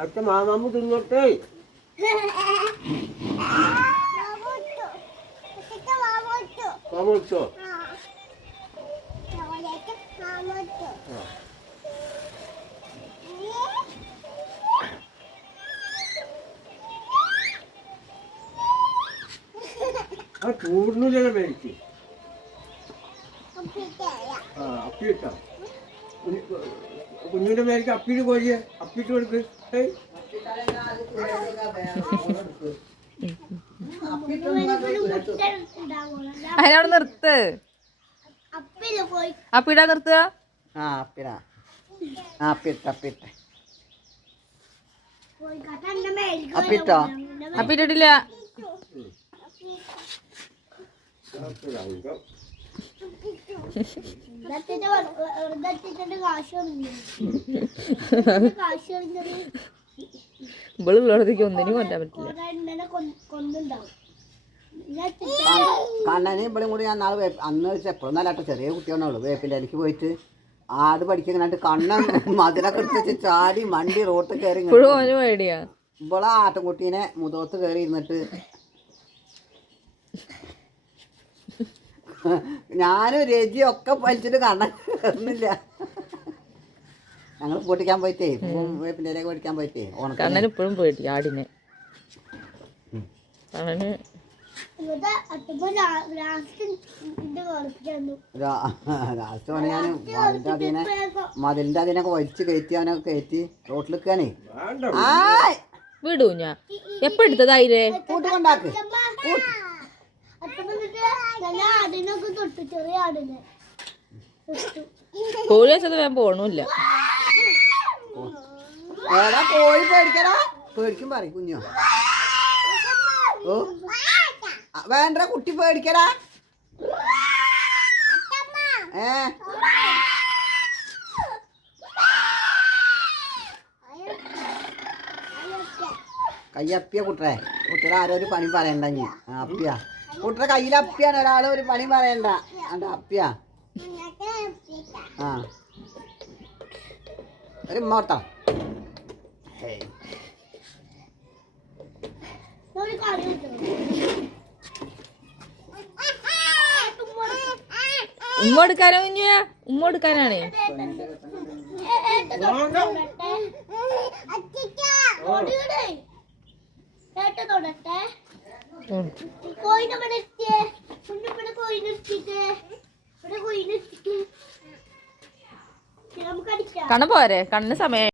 അടുത്ത മാമാമ്പ് തിന്നോട്ടെ. മാമോച്ചോ ആ ചൂടിനുള്ള മേടിച്ച് അപ്പിയിട്ടോ കുഞ്ഞിന്റെ മേലേക്ക് അപ്പിട്ട് കോഴിയെ അപ്പിട്ട് കൊടുക്ക്. അതിനവിടെ നിർത്ത്. അപ്പിടാ നിർത്തുക. അപ്പിട്ടോ അപ്പിട്ടിട്ടില്ല. ഇവളുള്ളടത്തേക്ക് ഒന്നിനും കൊല്ലാൻ പറ്റില്ല. കണ്ണന് ഇവിടെയും കൂടി ഞാൻ നാളെ അന്ന് എപ്പോഴും നല്ലാട്ടോ ചെറിയ കുട്ടിയാണുള്ളൂ. വേപ്പിൻ്റെ ഇടയ്ക്ക് പോയിട്ട് ആട് പഠിക്കാനായിട്ട് കണ്ണൻ മതിലൊക്കെ എടുത്ത് ചാടി മണ്ടി റോട്ട് കയറി ഇവിടെ ആട്ടുംകുട്ടീനെ മുതോത്ത് കയറി ഇരുന്നിട്ട് ഞാനും രജിയൊക്കെ വലിച്ചിട്ട് കണ്ണൻ കയറുന്നില്ല. ഞങ്ങൾ പൊട്ടിക്കാൻ പോയിട്ടേ വേപ്പിൻ്റെ ഇലയൊക്കെ പൊടിക്കാൻ പോയിട്ടേ കണ്ണൻ ഇപ്പോഴും പോയിട്ട് ആടിനെ കണ്ണന് ലാസ്റ്റ് വേണേ ഞാൻ മതിലിന്റെ അതിനൊക്കെ വലിച്ചു കയറ്റി അവനൊക്കെ കയറ്റി റോട്ടിൽ നിൽക്കാനേ വിടൂ. ഞാൻ എപ്പ എടുത്തതായിരേ കൂട്ടുകൊണ്ടാക്ക്. കോഴി വെച്ചത് വേഗം പോണില്ല. കോഴി പേടിക്കടാ. പേടിക്കും പറയും കുഞ്ഞോ. ഓ വേണ്ട കുട്ടി പേടിക്കടാ. കയ്യപ്പിയ കുട്ടറെ കുട്ടിയുടെ ആരോ ഒരു പണി പറയണ്ട. അപ്പിയ കുട്ടറെ കയ്യിൽ അപ്പിയാണ്. ഒരാൾ ഒരു പണി പറയണ്ട. അണ്ട അപ്പിയ ആ ഒരു മോട്ടോ. ഉമ്മ എടുക്കാനോ കുഞ്ഞാ? ഉമ്മ എടുക്കാനാണ്. കണ്ണ പോരെ. കണ്ണിന് സമയം